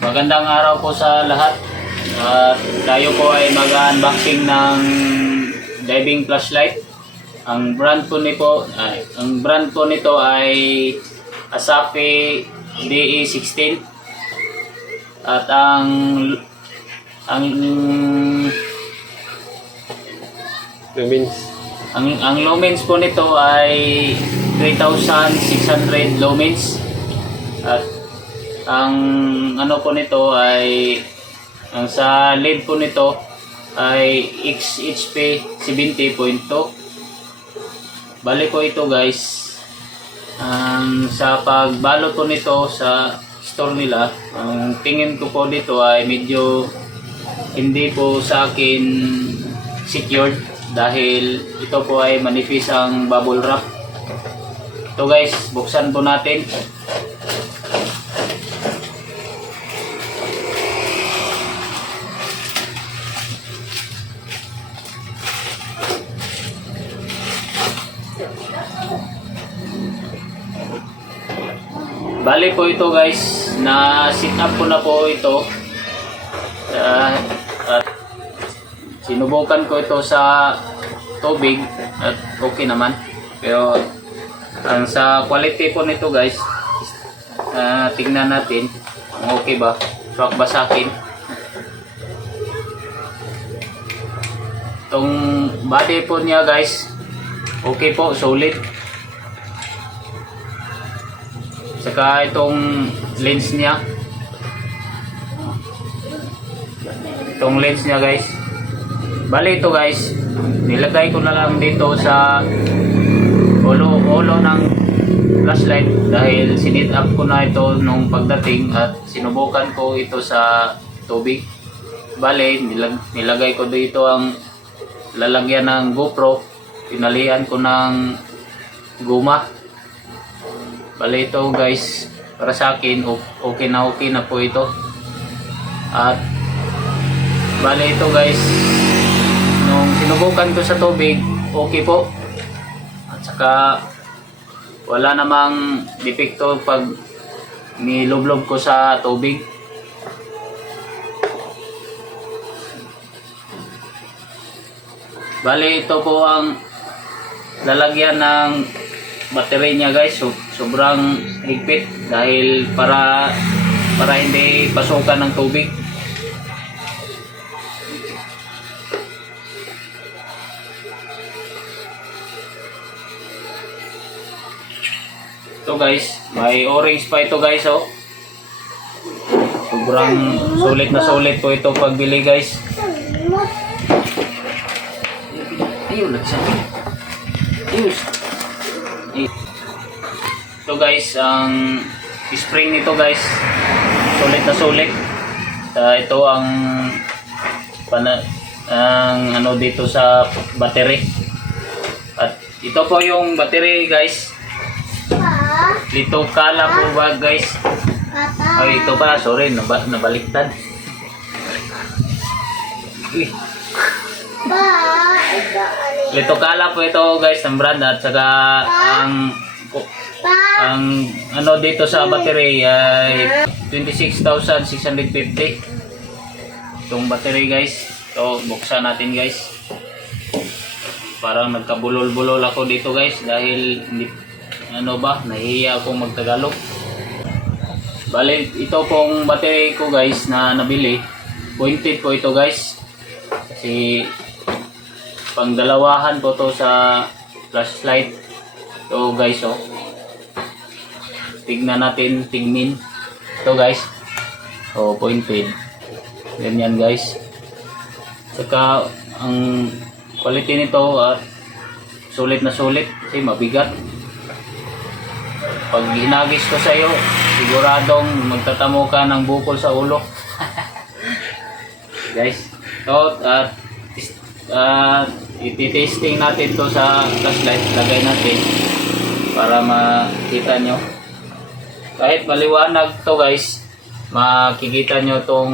Magandang araw po sa lahat. Tayo po ay mag-unboxing ng diving flashlight. Ang brand po nito ay Asafi DE16. At ang lumens. Ang lumens po nito ay 3,600 lumens. At ang ano po nito ay ang sa LED po nito ay XHP 70.2. Bali po ito guys, sa pagbalot po nito sa store nila, ang tingin ko po dito ay medyo hindi po sa akin secured dahil ito po ay manipis ang bubble wrap. Ito guys, buksan po natin. Bali po ito guys, na sit up ko na po ito. At sinubukan ko ito sa tubig at okay naman. Pero ang sa quality po nito guys, tingnan natin kung okay ba. Swak ba sa akin? Itong body po niya guys, okay po, solid. Saka itong lens niya. Itong lens niya guys. Bali ito guys, nilagay ko na lang dito sa ulo ng flashlight dahil sinit up ko na ito nung pagdating at sinubukan ko ito sa tubig. Bali, nilagay ko dito ang lalagyan ng GoPro. Pinalian ko ng guma. Bali ito guys, para sa akin okay na po ito. At bali ito guys, nung sinubukan ko sa tubig, okay po. At saka wala namang depekto pag nilublob ko sa tubig. Bali ito po ang lalagyan ng battery niya guys. Sobrang higpit dahil para hindi pasukan ng tubig. Ito guys, may orange pa ito guys oh. Sobrang sulit na sulit po ito pagbili guys. Ayun, nagsabi. Ayun. Ito guys, ang spring nito guys, sulit na sulit. Ito ang ano dito sa battery. At ito po yung battery guys. Dito kala po ba guys? Ay ito pa, sorry, nabaliktad. Lito kala po ito guys ng brand at saka ang ano dito sa battery ay 26,650. Itong battery guys. Ito buksan natin guys. Parang nagkabulol-bulol ako dito guys dahil nahihiya akong magtagalog. Bali ito pong battery ko guys na nabili, pointed po ito guys. Kasi pangdalawahan po to sa flashlight. Ito guys oh. Tignan natin, tigmin. Ito guys. Oh, pointed. Ganyan guys. Saka ang quality nito sulit na sulit kasi mabigat. Pag hinagis ko sa iyo, siguradong magtatamo ka ng bukol sa ulo. Guys, ito iti-testing natin to sa flashlight. Lagay natin para makita nyo. Kahit maliwanag to guys, makikita nyo tong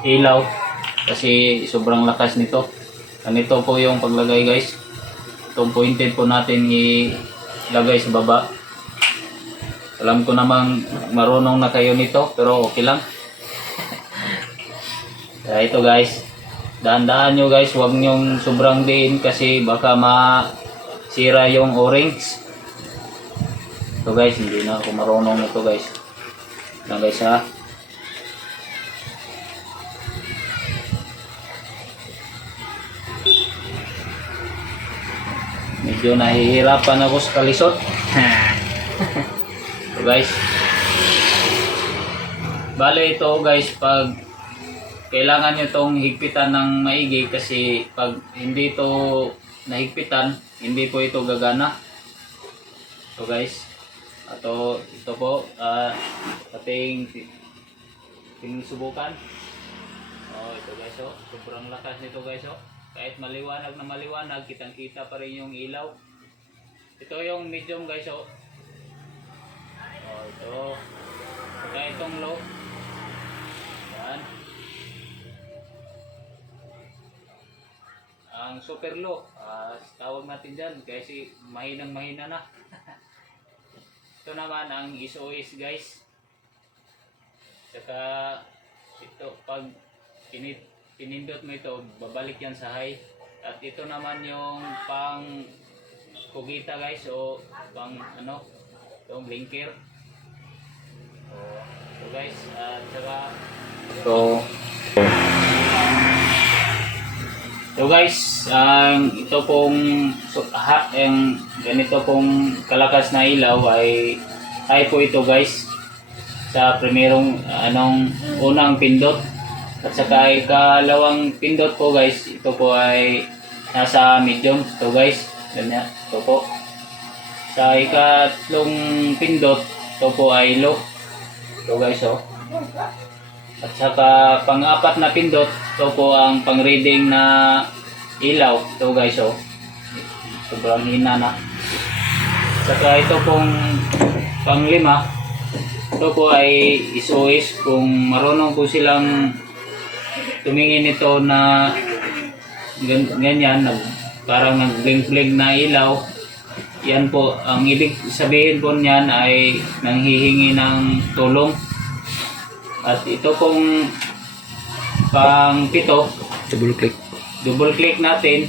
ilaw kasi sobrang lakas nito. Ganito po yung paglagay guys. Itong pointed po natin ilagay sa baba. Alam ko namang marunong na kayo nito pero okay lang. Kaya ito guys, dahan-dahan nyo guys, huwag nyong sobrang diin kasi baka masira yung o-rings. Ito guys, hindi na ako marunong ito guys. Lang guys ha. Medyo nahihirapan ako sa kalisot. So guys, bale ito guys, pag kailangan nyo itong higpitan ng maigi kasi pag hindi ito nahigpitan, hindi po ito gagana. So guys, ito po ating subukan. Ito guys, sobrang lakas nito guys. Kahit maliwanag na maliwanag, kitang-kita pa rin yung ilaw. Ito yung medium guys. Ito. Saka itong low. Yan. Ang super low, tawag natin dyan kasi mahinang-mahina na. Ito naman ang SOS guys. Saka ito, pag pinindot mo ito, babalik yan sa high. At ito naman yung pang kugita guys, o pang yung blinker. So guys, at saka so guys, ito pong yung ganito pong kalakas na ilaw ay high po ito guys sa primerong unang pindot. At saka ikalawang pindot po guys, ito po ay nasa medium. Ito guys, ganyan. Ito po. Sa ikatlong pindot, ito po ay low. Ito guys, At saka pang-apat na pindot, ito po ang pang-reading na ilaw. Ito guys, sobrang hina na. Saka ito pong pang-lima, ito po ay SOS. Kung marunong po silang tumingin ito na ganyan, parang nag-blink-blink na ilaw, yan po, ang ibig sabihin po niyan ay nanghihingi ng tulong. At ito pong pang-pito, double click natin,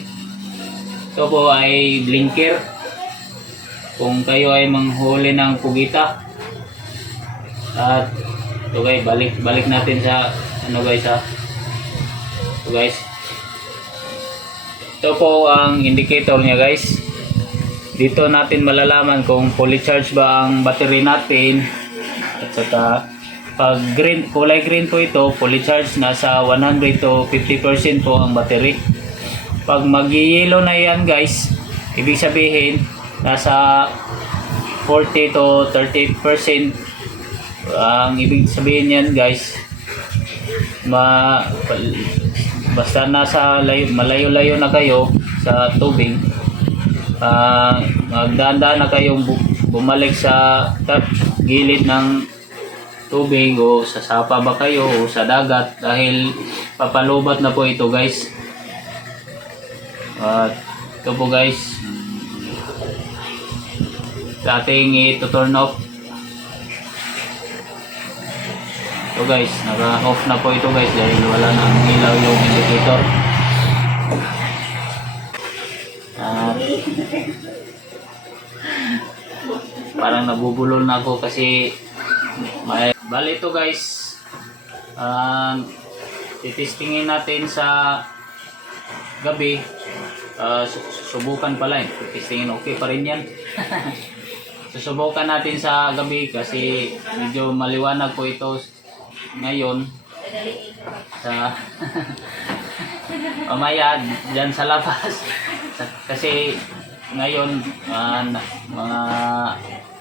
ito po ay blinker kung kayo ay manghuli ng pugita. At ito guys, balik natin sa guys So guys, ito po ang indicator niya guys. Dito natin malalaman kung fully charged ba ang battery natin. At saka pag kulay green po ito, fully charged, nasa 100 to 50% po ang battery. Pag mag-yellow na yan guys, ibig sabihin nasa 40 to 30%. Ang ibig sabihin yan guys, basta nasa malayo-layo na kayo sa tubig, magdaan-daan na kayong bumalik sa gilid ng tubig, o sa sapa ba kayo o sa dagat, dahil papalubat na po ito guys. At ito po guys, ating i-turn off. So guys, naka-off na po ito guys dahil wala nang ilaw yung indicator. Parang nabubulol na ako kasi bali ito guys, titestingin natin sa gabi. Subukan pala titestingin, okay pa rin yan. Susubukan natin sa gabi kasi medyo maliwanag po ito ngayon sa mamaya dyan sa labas kasi ngayon mga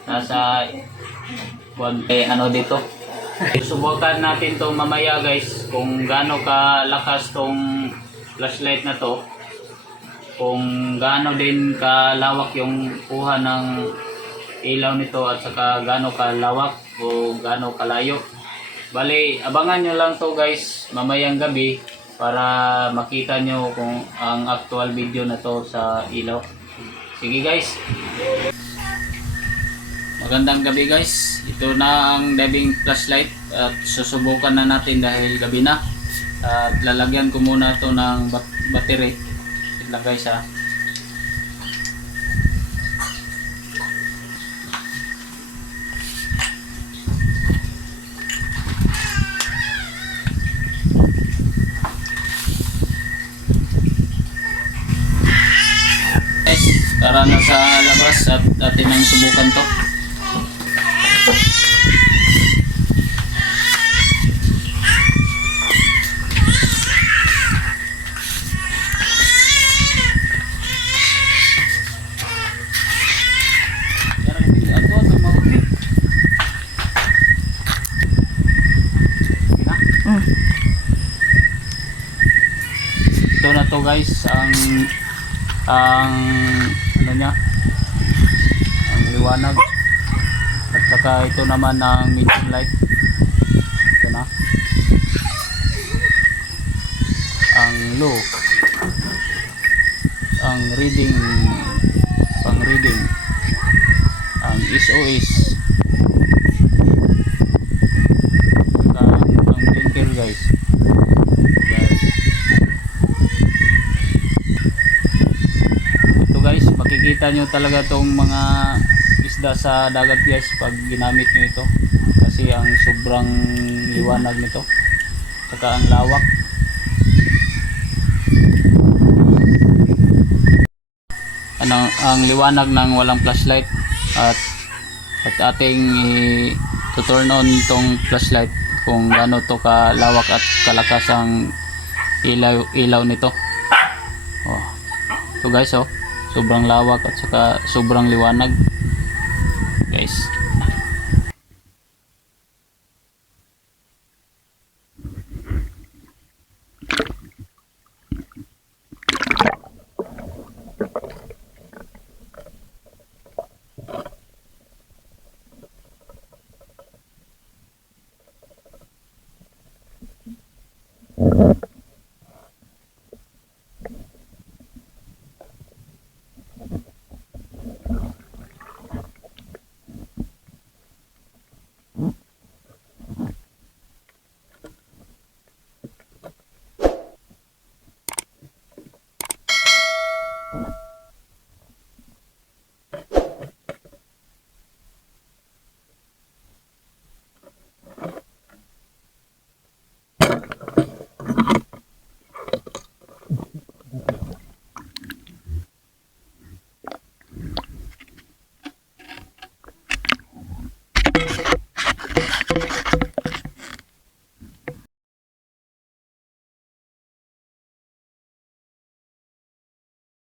nasa dito. Subukan natin to mamaya guys kung gaano kalakas tong flashlight na to, kung gaano din kalawak yung kuha ng ilaw nito, at saka gaano kalawak o gaano kalayo. Bali, abangan nyo lang to guys mamayang gabi para makita nyo kung ang actual video na to sa ilaw. Sige guys, magandang gabi guys. Ito na ang diving flashlight at susubukan na natin dahil gabi na. At lalagyan ko muna to ng battery. Wait lang guys ha. Guys, tara na sa labas at atin ang subukan to. Ito na to guys, ang ano niya, ang liwanag. At saka ito naman ang medium light. Ito na. Ang low. Ang reading, pang reading. Ang SOS. Saka ang blinker guys. Guys, makikita nyo talaga tong mga isda sa dagat guys pag ginamit nyo ito kasi ang sobrang liwanag nito saka ang lawak. Ang liwanag ng walang flashlight at ating to-turn on tong flashlight kung gaano to kalawak at kalakas ang ilaw nito. Oh. Ito guys, oh, sobrang lawak at saka sobrang liwanag guys.